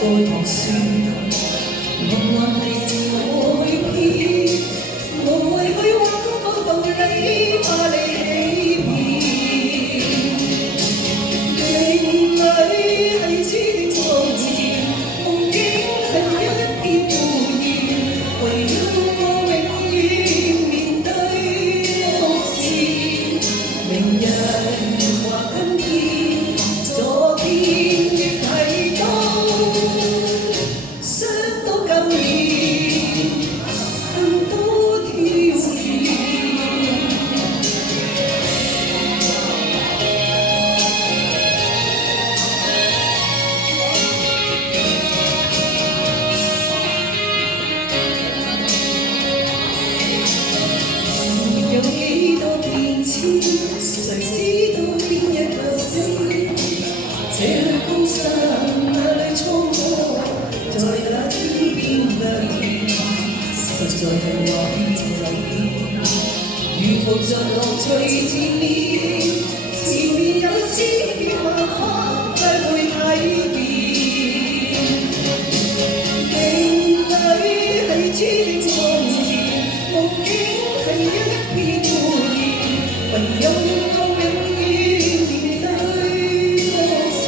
過糖酸，夢幻係自我去騙，無謂去揾個道理把你欺騙。命裏係注定從前，夢境係一片胡言，唯有我永遠面對伏線。明日或今天，昨天亦睇到。有幾多變遷，誰知道邊一個先？這裏高山，那裏蒼穹，在那天邊亮現，實在係話變就變，如浮着樂趣纏綿，前面有千變萬化，不會睇見。命裏係注定從前，夢境係一片胡言，唯有我永遠面對惡事。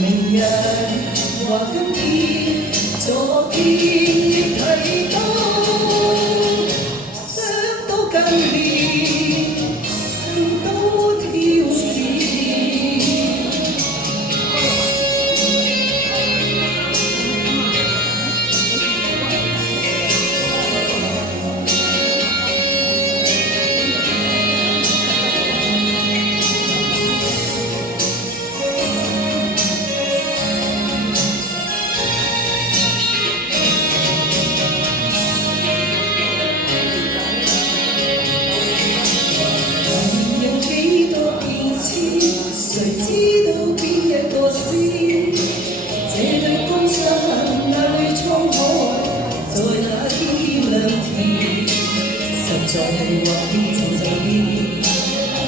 明日或今天，昨天亦睇到，想到今年更多挑戰。誰知道邊一個先？這裏高山，那裏滄海，在那天亮天，實在係話變就變，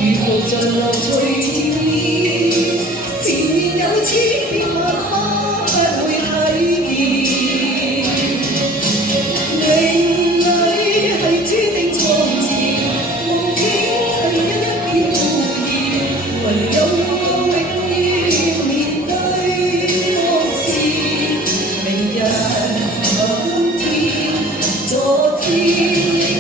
如浮在樂趣纏綿，前面有千變萬化，不會睇見。命裏係注定從前，夢境係一片胡言，唯有昨天。